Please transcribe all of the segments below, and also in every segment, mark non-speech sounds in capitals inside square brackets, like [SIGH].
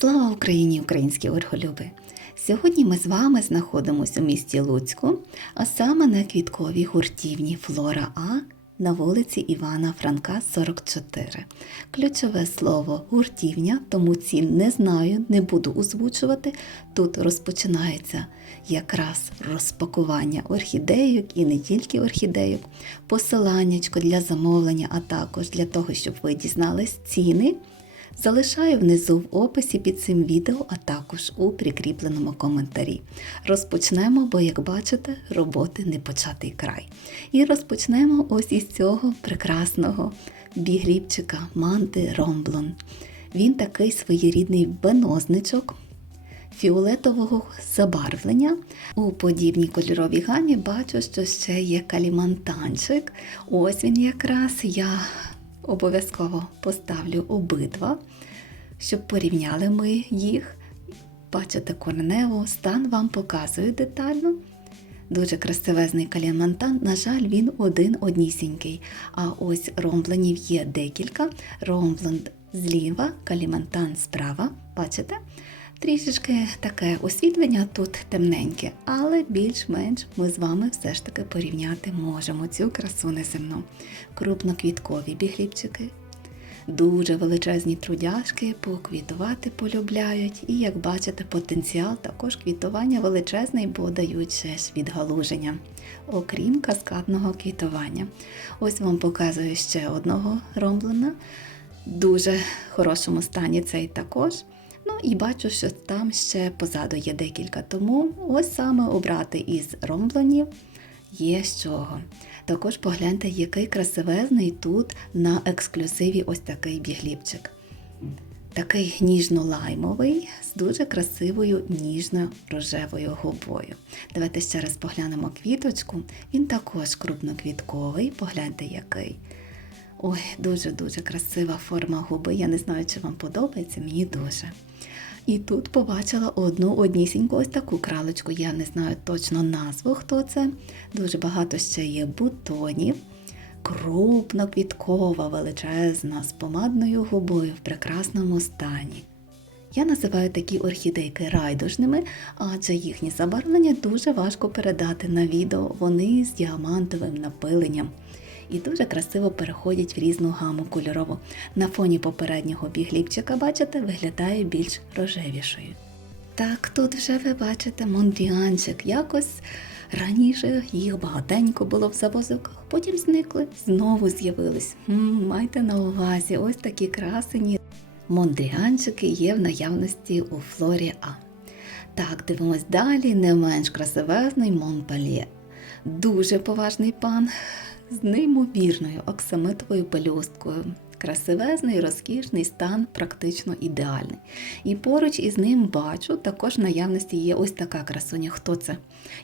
Слава Україні, українські орголюби! Сьогодні ми з вами знаходимося у місті Луцьку, а саме на квітковій гуртівні Флора А на вулиці Івана Франка, 44. Ключове слово гуртівня, тому цін не знаю, не буду озвучувати. Тут розпочинається якраз розпакування орхідейок і не тільки орхідейок, посиланнячко для замовлення, а також для того, щоб ви дізнались ціни. Залишаю внизу в описі під цим відео, а також у прикріпленому коментарі. Розпочнемо, бо, як бачите, роботи не початий край. І розпочнемо ось із цього прекрасного бігліпчика Манти Ромблон. Він такий своєрідний венозничок. Фіолетового забарвлення. У подібній кольоровій гамі бачу, що ще є калімантанчик. Ось він якраз я обов'язково поставлю обидва, щоб порівняли ми їх. Бачите, коренево, стан вам показую детально. Дуже красивезний калімантан, на жаль, він один однісінький. А ось ромбленів є декілька. Ромбленд зліва, калімантан справа. Бачите? Трішечки таке освітлення тут темненьке, але більш-менш ми з вами все ж таки порівняти можемо цю красу неземну. Крупноквіткові бігліпчики, дуже величезні трудяшки, поквітувати полюбляють. І, як бачите, потенціал також квітування величезний, бо дають ще ж відгалуження, окрім каскадного квітування. Ось вам показую ще одного ромблена. Дуже хорошому стані цей також. Ну і бачу, що там ще позаду є декілька, тому ось саме обрати із ромбленів є з чого. Також погляньте, який красивезний тут на ексклюзиві ось такий бігліпчик. Такий ніжно-лаймовий з дуже красивою ніжно-рожевою губою. Давайте ще раз поглянемо квіточку. Він також крупноквітковий, погляньте який. Ой, дуже-дуже красива форма губи. Я не знаю, чи вам подобається, мені дуже. І тут побачила одну однісіньку ось таку кралечку. Я не знаю точно назву, хто це. Дуже багато ще є бутонів. Крупна квіткова, величезна, з помадною губою в прекрасному стані. Я називаю такі орхідейки райдужними, адже їхні забарвлення дуже важко передати на відео. Вони з діамантовим напиленням і дуже красиво переходять в різну гаму кольорову. На фоні попереднього бігліпчика, бачите, виглядає більш рожевішою. Так, тут вже ви бачите мондріанчик. Якось раніше їх багатенько було в завозиках, потім зникли, знову з'явились. Майте на увазі, ось такі красені мондріанчики є в наявності у флорі А. Так, дивимось далі, не менш красивезний Монпельє. Дуже поважний пан з неймовірною оксамитовою пелюсткою. Красивезний, розкішний стан, практично ідеальний. І поруч із ним бачу, також в наявності є ось така красуня. Хто це?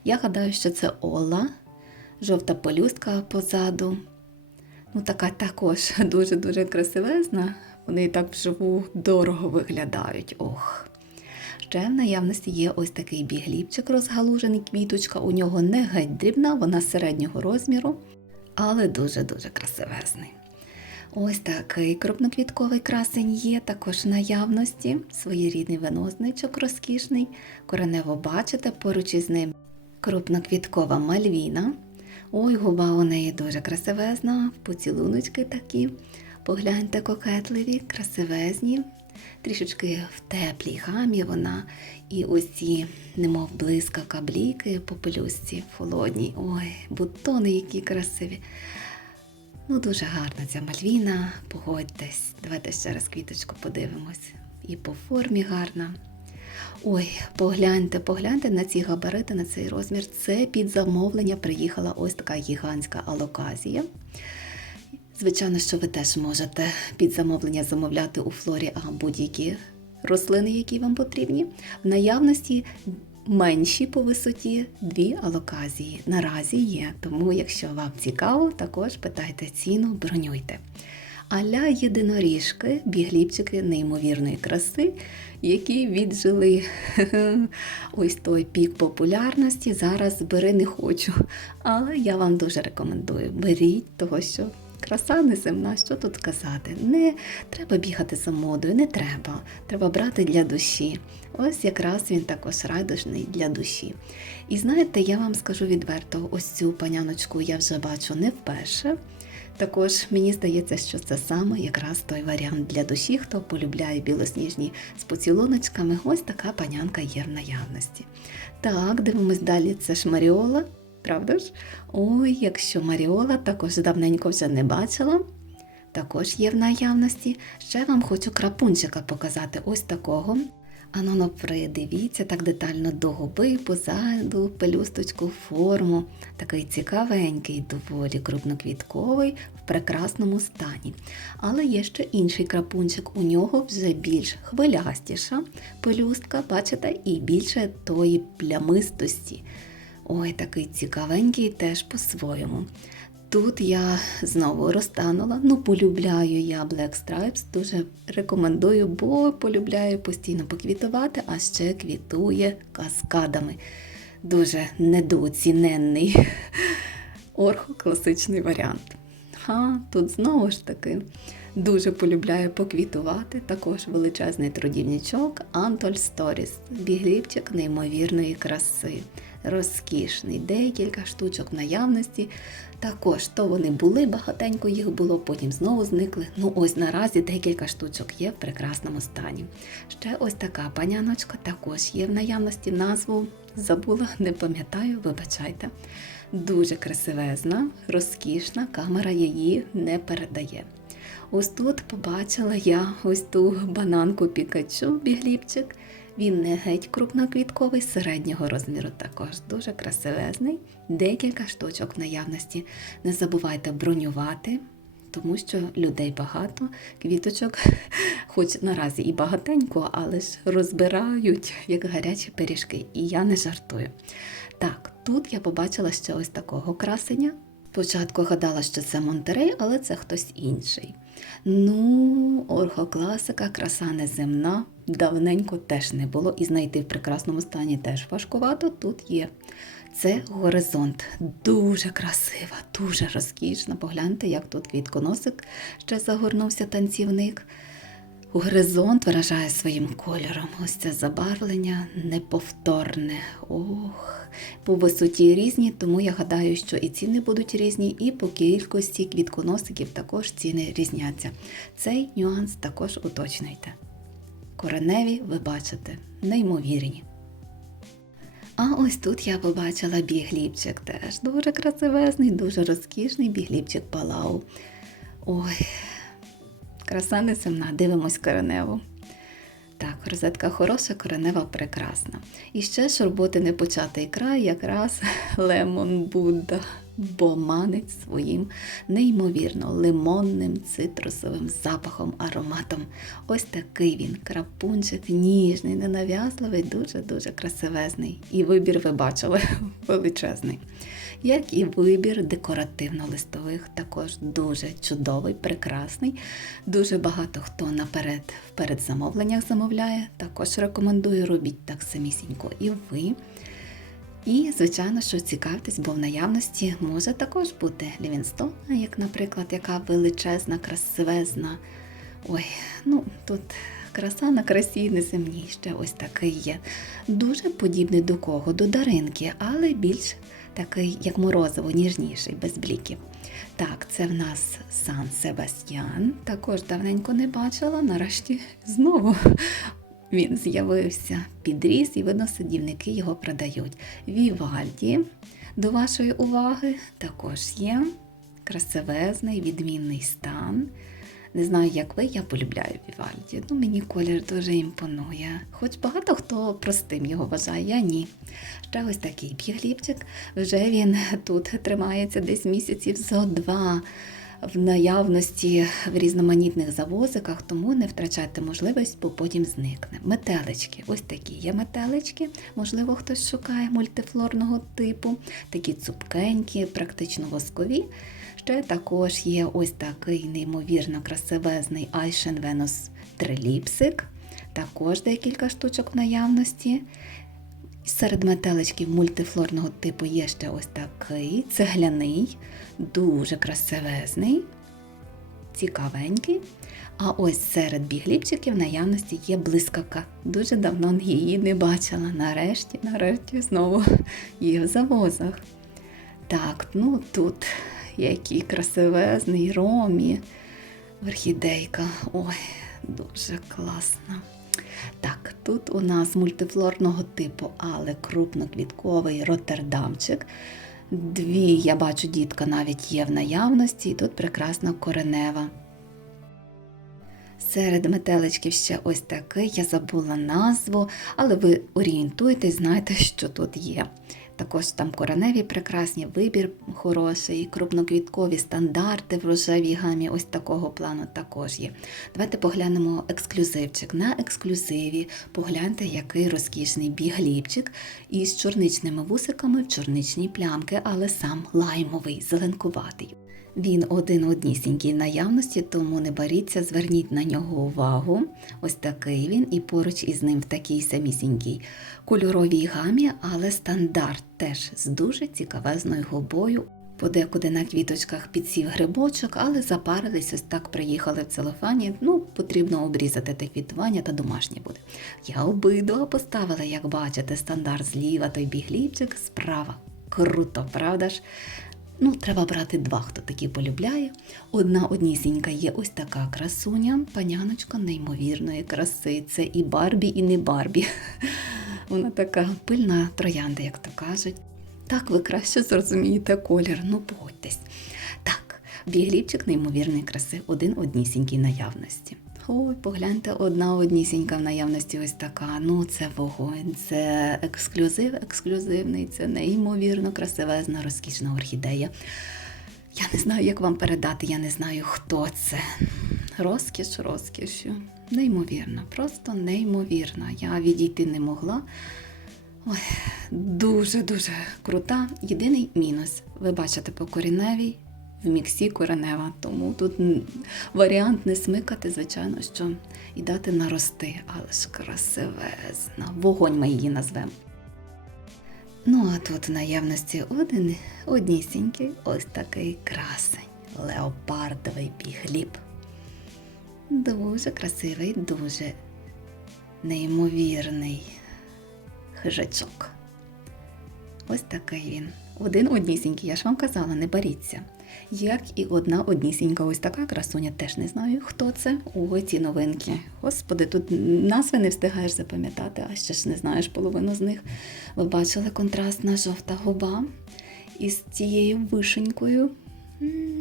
Я гадаю, що це Ола, жовта пелюстка позаду. Ну, така також [LAUGHS] дуже-дуже красивезна. Вони так вживу дорого виглядають. Ох. Ще в наявності є ось такий бігліпчик розгалужений, квіточка. У нього не геть дрібна, вона середнього розміру, але дуже-дуже красивезний. Ось такий крупноквітковий красень є також в наявності. Своєрідний венозничок розкішний. Коренево бачите, поруч із ним крупноквіткова мальвіна. Ой, губа у неї дуже красивезна, поцілуночки такі. Погляньте, кокетливі, красивезні, трішечки в теплій гамі вона. І ось ці, немов близька кабліки по пелюсці холодній. Ой, бутони які красиві. Ну, дуже гарна ця мальвіна, погодьтесь. Давайте ще раз квіточку подивимось. І по формі гарна. Ой, погляньте, погляньте на ці габарити, на цей розмір. Це під замовлення приїхала ось така гігантська алоказія. Звичайно, що ви теж можете під замовлення замовляти у флорі А будь-які рослини, які вам потрібні. В наявності менші по висоті дві алоказії. Наразі є. Тому, якщо вам цікаво, також питайте ціну, бронюйте. Аля єдиноріжки, бігліпчики неймовірної краси, які віджили [LAUGHS] ось той пік популярності. Зараз бери не хочу. Але я вам дуже рекомендую. Беріть, того що Краса неземна, що тут казати? Не треба бігати за модою, не треба. Треба брати для душі. Ось якраз він також радужний для душі. І знаєте, я вам скажу відверто, ось цю паняночку я вже бачу не вперше. Також мені здається, що це саме якраз той варіант для душі, хто полюбляє білосніжні з поцілуночками. Ось така панянка є в наявності. Так, дивимось далі. Це ж Маріола, правда ж? Ой, якщо Маріола також давненько вже не бачила. Також є в наявності. Ще вам хочу крапунчика показати ось такого. Аноно придивіться так детально до губи, позаду, пелюсточку, форму. Такий цікавенький, доволі крупноквітковий, в прекрасному стані. Але є ще інший крапунчик. У нього вже більш хвилястіша пелюстка, бачите, і більше тої плямистості. Ой, такий цікавенький теж по-своєму. Тут я знову розтанула. Ну, полюбляю я Black Stripes, дуже рекомендую, бо полюбляю постійно поквітувати, а ще квітує каскадами. Дуже недооціненний [LAUGHS] орхокласичний варіант. Ха, тут знову ж таки дуже полюбляю поквітувати. Також величезний трудівничок Антоль Сторіс. Бігліпчик неймовірної краси. Розкішний, декілька штучок в наявності. Також то вони були, багатенько їх було, потім знову зникли. Ну ось наразі декілька штучок є в прекрасному стані. Ще ось така паняночка також є в наявності. Назву забула, не пам'ятаю, вибачайте. Дуже красивезна, розкішна, камера її не передає. Ось тут побачила я ось ту бананку Пікачу, бігліпчик. Він не геть крупноквітковий, середнього розміру, також дуже красивезний. Декілька штучок в наявності. Не забувайте бронювати, тому що людей багато, квіточок, [LAUGHS] хоч наразі і багатенько, але ж розбирають як гарячі пиріжки. І я не жартую. Так, тут я побачила ще ось такого красення. Спочатку гадала, що це Монтерей, але це хтось інший. Ну, орхокласика, краса неземна, давненько теж не було, і знайти в прекрасному стані теж важкувато. Тут є. Це горизонт. Дуже красива, дуже розкішна. Погляньте, як тут квітконосик ще загорнувся танцівник. Горизонт виражає своїм кольором. Ось це забарвлення неповторне. Ох, по висоті різні, тому я гадаю, що і ціни будуть різні, і по кількості квітконосиків також ціни різняться. Цей нюанс також уточнюйте. Кореневі ви бачите, неймовірні. А ось тут я побачила бігліпчик теж. Дуже красивезний, дуже розкішний бігліпчик Палау. Ой, краса неземна, дивимось кореневу. Так, розетка хороша, коренева прекрасна. І ще ж роботи не початий край, якраз [LAUGHS] Лемон Будда, бо манить своїм неймовірно лимонним цитрусовим запахом, ароматом. Ось такий він, крапунчик, ніжний, ненав'язливий, дуже-дуже красивезний. І вибір ви бачили [LAUGHS] величезний. Як і вибір декоративно-листових, також дуже чудовий, прекрасний. Дуже багато хто наперед в передзамовленнях замовляє. Також рекомендую робіть так самісінько і ви. І, звичайно, що цікавтесь, бо в наявності може також бути Лівінстона, як, наприклад, яка величезна, красивезна. Ой, ну тут краса на красі неземній ще ось такий є. Дуже подібний до кого? До даринки, але більш такий, як морозиво, ніжніший, без бліків. Так, це в нас Сан Себастьян. Також давненько не бачила. Нарешті знову він з'явився, підріс, і видно, садівники його продають. Вівальді, до вашої уваги, також є красивезний, відмінний стан. Не знаю, як ви, я полюбляю Вівальді. Ну, мені колір дуже імпонує. Хоч багато хто простим його вважає, я ні. Ще ось такий бігліпчик. Вже він тут тримається десь місяців зо два в наявності в різноманітних завозиках, тому не втрачайте можливість, бо потім зникне. Метелички, ось такі є метелички. Можливо, хтось шукає мультифлорного типу, такі цупкенькі, практично воскові. Ще також є ось такий неймовірно красивезний Айшен Венус триліпсик. Також декілька штучок в наявності. Серед метеличків мультифлорного типу є ще ось такий цегляний, дуже красивезний. цікавенький. А ось серед бігліпчиків наявності є блискавка. Дуже давно її не бачила. Нарешті, нарешті знову є в завозах. Так, ну тут який красивезний ромі. Орхідейка. Ой, дуже класна. Так, тут у нас мультифлорного типу, але крупноквітковий роттердамчик. Дві, я бачу, дітка навіть є в наявності, і тут прекрасна коренева. Серед метеличків ще ось такий, я забула назву, але ви орієнтуєтесь, знаєте, що тут є. Також там кореневі прекрасні, вибір хороший, крупноквіткові стандарти в рожевій гамі, ось такого плану також є. Давайте поглянемо ексклюзивчик. На ексклюзиві погляньте, який розкішний бігліпчик із чорничними вусиками в чорничній плямки, але сам лаймовий, зеленкуватий. Він один однісінький наявності, тому не боріться, зверніть на нього увагу. Ось такий він, і поруч із ним в такій самісінькій кольоровій гамі, але стандарт теж з дуже цікавезною губою. Подекуди на квіточках підсів грибочок, але запарились, ось так приїхали в целофані. Ну, потрібно обрізати те квітування та домашнє буде. Я обидва поставила, як бачите, стандарт зліва, той бігліпчик справа. Круто, правда ж? Ну, треба брати два, хто такі полюбляє. Одна однісінька є ось така красуня, паняночка неймовірної краси. Це і Барбі, і не Барбі. [LAUGHS] Вона така пильна троянда, як то кажуть. Так, ви краще зрозумієте колір, ну погодьтесь. Так, бігліпчик неймовірної краси, один однісінький наявності. Ой, погляньте, одна однісінька в наявності ось така. Ну, це вогонь, це ексклюзив, ексклюзивний, це неймовірно красивезна, розкішна орхідея. Я не знаю, як вам передати, я не знаю, хто це. Розкіш, розкішю. Неймовірна, просто неймовірна. Я відійти не могла. Ой, дуже-дуже крута. Єдиний мінус. Ви бачите по коріневій в міксі коренева, тому тут варіант не смикати, звичайно, що і дати нарости, але ж красивезна. Вогонь ми її назвемо. Ну, а тут в наявності один однісінький ось такий красень. Леопардовий бігліб. Дуже красивий, дуже неймовірний хижачок. Ось такий він. Один однісінький, я ж вам казала, не боріться. Як і одна однісінька, ось така красуня, теж не знаю, хто це. Ой, ці новинки. Господи, тут назви не встигаєш запам'ятати, а ще ж не знаєш половину з них. Ви бачили контрастна жовта губа із цією вишенькою.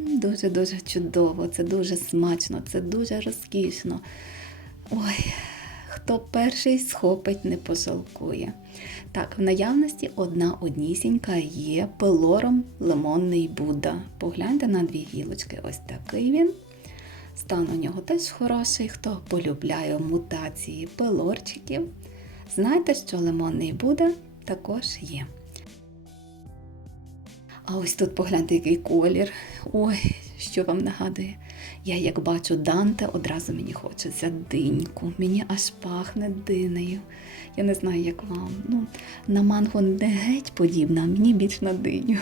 Дуже-дуже чудово, це дуже смачно, це дуже розкішно. Ой, хто перший схопить, не пожалкує. Так, в наявності одна однісінька є пилором лимонний Будда. Погляньте на дві гілочки. Ось такий він. Стан у нього теж хороший, хто полюбляє мутації пилорчиків. Знайте, що лимонний Будда також є. А ось тут погляньте, який колір. Ой, що вам нагадує. Я як бачу Данте, одразу мені хочеться диньку. Мені аж пахне динею. Я не знаю, як вам. Ну, на манго не геть подібна, а мені більш на диню.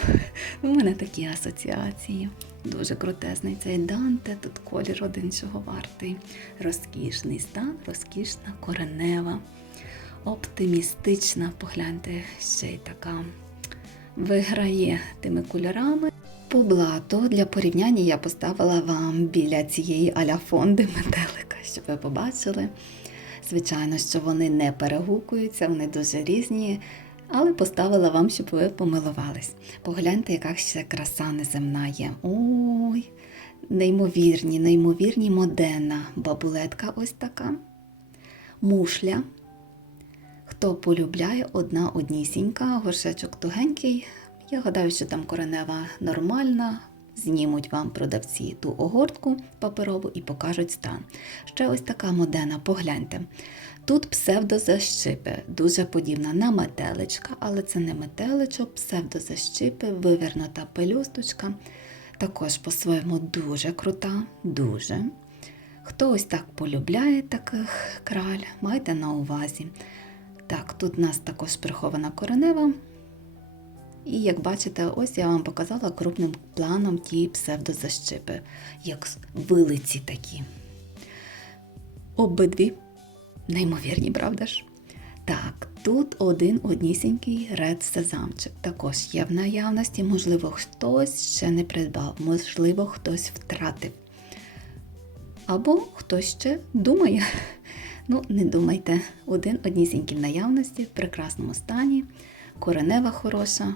У мене такі асоціації. Дуже крутезний цей Данте, тут колір один чого вартий. Розкішний стан, розкішна коренева, оптимістична, погляньте, ще й така виграє тими кольорами. По блату для порівняння я поставила вам біля цієї аляфонди метелика, щоб ви побачили. Звичайно, що вони не перегукуються, вони дуже різні, але поставила вам, щоб ви помилувались. Погляньте, яка ще краса неземна є. Ой, неймовірні, неймовірні модена. Бабулетка ось така. Мушля. Хто полюбляє одна однісінька, горшечок тугенький. Я гадаю, що там коренева нормальна. Знімуть вам продавці ту огортку паперову і покажуть стан. Ще ось така модена, погляньте. Тут псевдозащипи, дуже подібна на метеличка, але це не метеличок, псевдозащипи, вивернута пелюсточка. Також по-своєму дуже крута, дуже. Хто ось так полюбляє таких краль, майте на увазі. Так, тут у нас також прихована коренева. І як бачите, ось я вам показала крупним планом ті псевдозащипи, як вилиці такі. Обидві неймовірні, правда ж? Так, тут один однісінький ред сезамчик. Також є в наявності, можливо, хтось ще не придбав, можливо, хтось втратив. Або хтось ще думає. [LAUGHS] Ну, не думайте, один однісінький в наявності, в прекрасному стані, коренева хороша.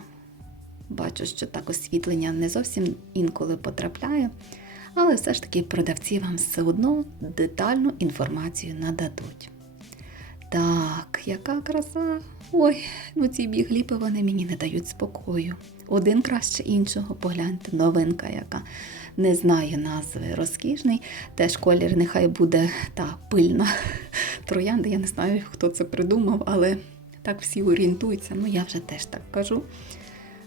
Бачу, що так освітлення не зовсім інколи потрапляє, але все ж таки продавці вам все одно детальну інформацію нададуть. Так, яка краса. Ой, ну ці бігліпи вони мені не дають спокою. Один краще іншого, погляньте, новинка яка. Не знаю назви розкішний. Теж колір нехай буде та пильна [LAUGHS] троянда. Я не знаю, хто це придумав, але так всі орієнтуються. Ну, я вже теж так кажу.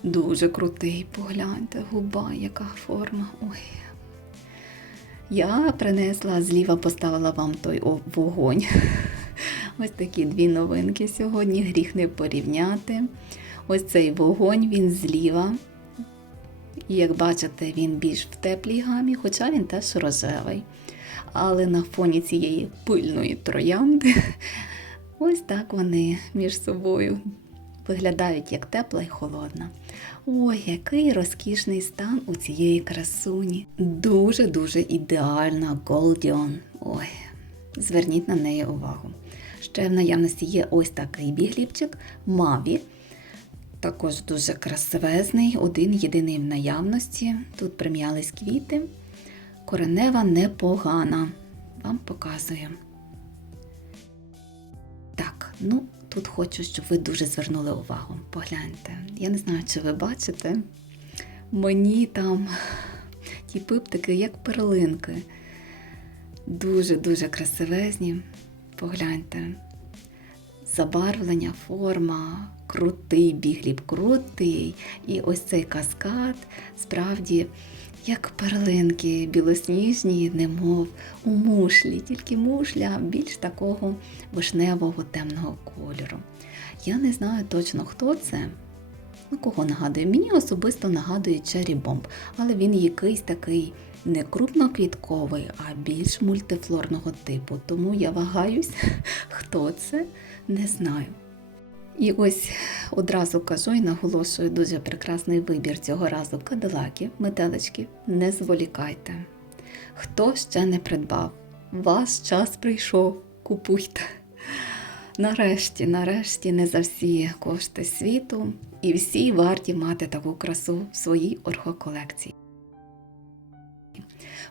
Дуже крутий, погляньте, губа, яка форма. Ой. Я принесла зліва, поставила вам той вогонь. [LAUGHS] Ось такі дві новинки сьогодні, гріх не порівняти. Ось цей вогонь, він зліва. І як бачите, він більш в теплій гамі, хоча він теж рожевий. Але на фоні цієї пильної троянди, [LAUGHS] ось так вони між собою виглядають як тепла і холодна. Ой, який розкішний стан у цієї красуні. Дуже-дуже ідеальна Голдіон. Ой, зверніть на неї увагу. Ще в наявності є ось такий бігліпчик Маві. Також дуже красивезний, один єдиний в наявності. Тут прим'ялись квіти. Коренева непогана. Вам показую. Так, ну тут хочу, щоб ви дуже звернули увагу. Погляньте. Я не знаю, чи ви бачите. Мені там ті пиптики, як перлинки. Дуже-дуже красивезні. Погляньте. Забарвлення, форма, крутий бігліб, крутий. І ось цей каскад справді як перлинки білосніжні, немов у мушлі, тільки мушля більш такого вишневого темного кольору. Я не знаю точно, хто це. Ну, кого нагадує? Мені особисто нагадує Cherry Bomb, але він якийсь такий не крупноквітковий, а більш мультифлорного типу. Тому я вагаюсь, [LAUGHS] хто це, не знаю. І ось одразу кажу і наголошую дуже прекрасний вибір цього разу кадилаків, метеличків. Не зволікайте. Хто ще не придбав, ваш час прийшов, купуйте. Нарешті, нарешті, не за всі кошти світу, і всі варті мати таку красу в своїй орхоколекції.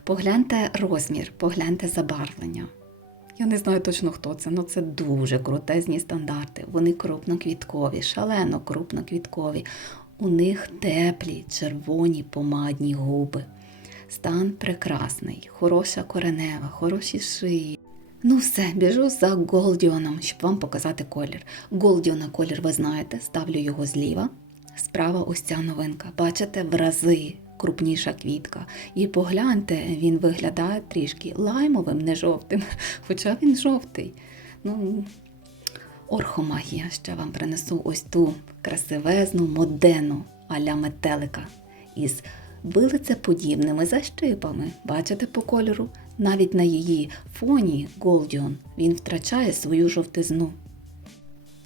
Погляньте розмір, погляньте забарвлення. Я не знаю точно хто це, але це дуже крутезні стандарти. Вони крупноквіткові, шалено крупноквіткові. У них теплі, червоні помадні губи. Стан прекрасний, хороша коренева, хороші шиї. Ну все, біжу за Голдіоном, щоб вам показати колір. Голдіона колір ви знаєте, ставлю його зліва. Справа ось ця новинка. Бачите, в рази крупніша квітка. І погляньте, він виглядає трішки лаймовим, не жовтим, [LAUGHS] хоча він жовтий. Ну, орхомагія ще вам принесу ось ту красивезну модену аля метелика із вилицеподібними защипами. Бачите по кольору? Навіть на її фоні Голдіон він втрачає свою жовтизну.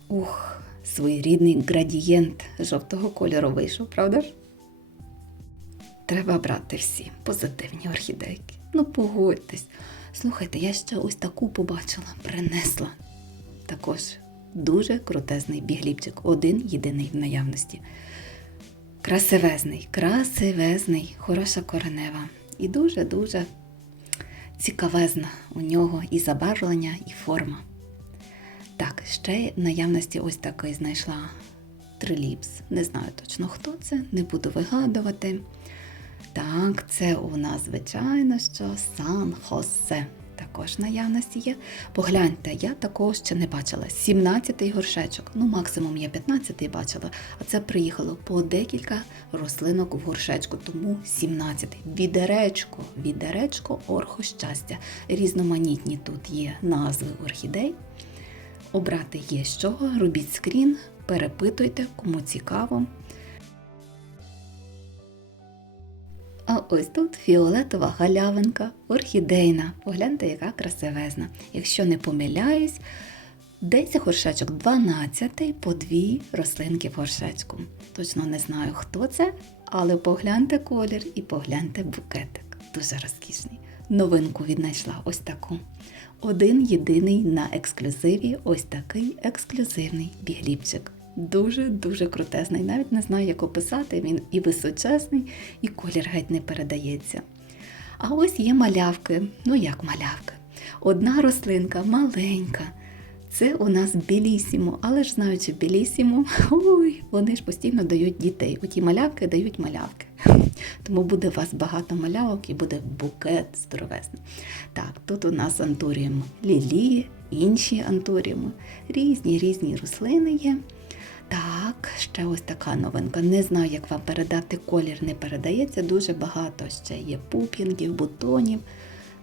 Ух, своєрідний градієнт жовтого кольору вийшов, правда ж? Треба брати всі позитивні орхідейки. Ну, погодьтесь. Слухайте, я ще ось таку побачила, принесла. Також дуже крутезний бігліпчик, один єдиний в наявності. Красивезний, красивезний, хороша коренева. І дуже-дуже цікавезна у нього і забарвлення, і форма. Так, ще в наявності ось такий знайшла триліпс. Не знаю точно хто це, не буду вигадувати. Так, це у нас, звичайно, що Сан Хосе. Також наявності є. Погляньте, я такого ще не бачила. 17-й горшечок. Ну, максимум я 15-й бачила, а це приїхало по декілька рослинок в горшечку, тому 17-й. Відеречко, відеречко орхо щастя. Різноманітні тут є назви орхідей. Обрати є з чого, робіть скрін, перепитуйте, кому цікаво. Ось тут фіолетова галявинка, орхідейна. Погляньте, яка красивезна. Якщо не помиляюсь, десь горшечок 12 по дві рослинки в горшечку. Точно не знаю, хто це, але погляньте колір і погляньте букетик. Дуже розкішний. Новинку віднайшла ось таку. Один єдиний на ексклюзиві, ось такий ексклюзивний бігліпчик. Дуже-дуже крутезний. Навіть не знаю, як описати. Він і височезний, і колір геть не передається. А ось є малявки. Ну як малявки? Одна рослинка маленька. Це у нас білісімо, але ж знаючи білісімо, [LAUGHS] ой, вони ж постійно дають дітей. Оті малявки дають малявки. [LAUGHS] Тому буде у вас багато малявок і буде букет здоровезний. Так, тут у нас антуріум лілії, інші антуріуми, різні різні рослини є. Так, ще ось така новинка. Не знаю, як вам передати колір, не передається. Дуже багато ще є пуп'янків, бутонів.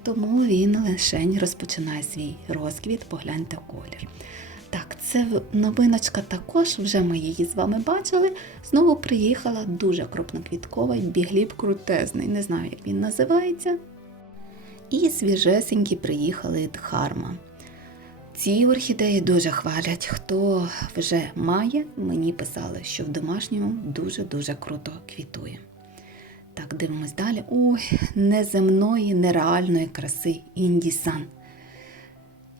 Тому він лишень розпочинає свій розквіт, погляньте колір. Так, це новиночка також, вже ми її з вами бачили. Знову приїхала дуже крупноквіткова, бігліб крутезний, не знаю, як він називається. І свіжесенькі приїхали дхарма. Ці орхідеї дуже хвалять. Хто вже має, мені писали, що в домашньому дуже-дуже круто квітує. Так, дивимось далі. Ой, неземної, нереальної краси Індісан.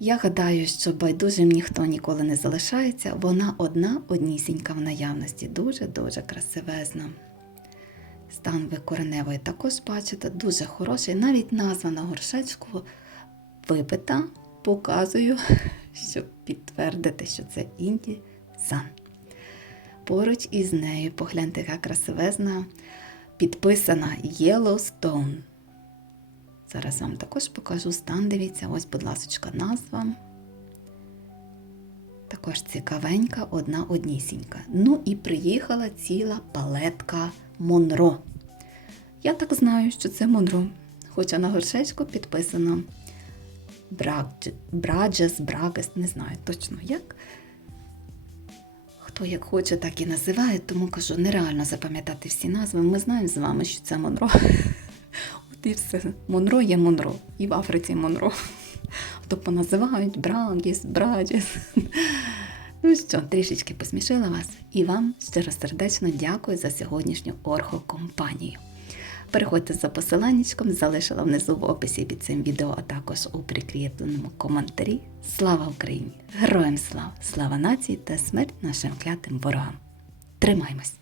Я гадаю, що байдужим ніхто ніколи не залишається. Вона одна однісінька в наявності. Дуже-дуже красивезна. Стан викореневої також бачите, дуже хороший. Навіть назва на горшечку випита, показую, [LAUGHS] щоб підтвердити, що це Інді Сан. Поруч із нею, погляньте, яка красивезна, підписана Yellowstone. Зараз вам також покажу стан. Дивіться, ось, будь ласка, назва. Також цікавенька, одна однісінька. Ну і приїхала ціла палетка Монро. Я так знаю, що це Монро. Хоча на горшечку підписано Браджес, Брагес, не знаю точно як. Хто як хоче, так і називає, тому кажу, нереально запам'ятати всі назви. Ми знаємо з вами, що це Монро. [LAUGHS] От і все. Монро є Монро. І в Африці Монро. [LAUGHS] То поназивають Брагіс, Браджес. [LAUGHS] Ну що, трішечки посмішила вас і вам щиросердечно дякую за сьогоднішню орхокомпанію. Переходьте за посиланнячком, залишила внизу в описі під цим відео, а також у прикріпленому коментарі. Слава Україні! Героям слава! Слава нації та смерть нашим клятим ворогам! Тримаймось!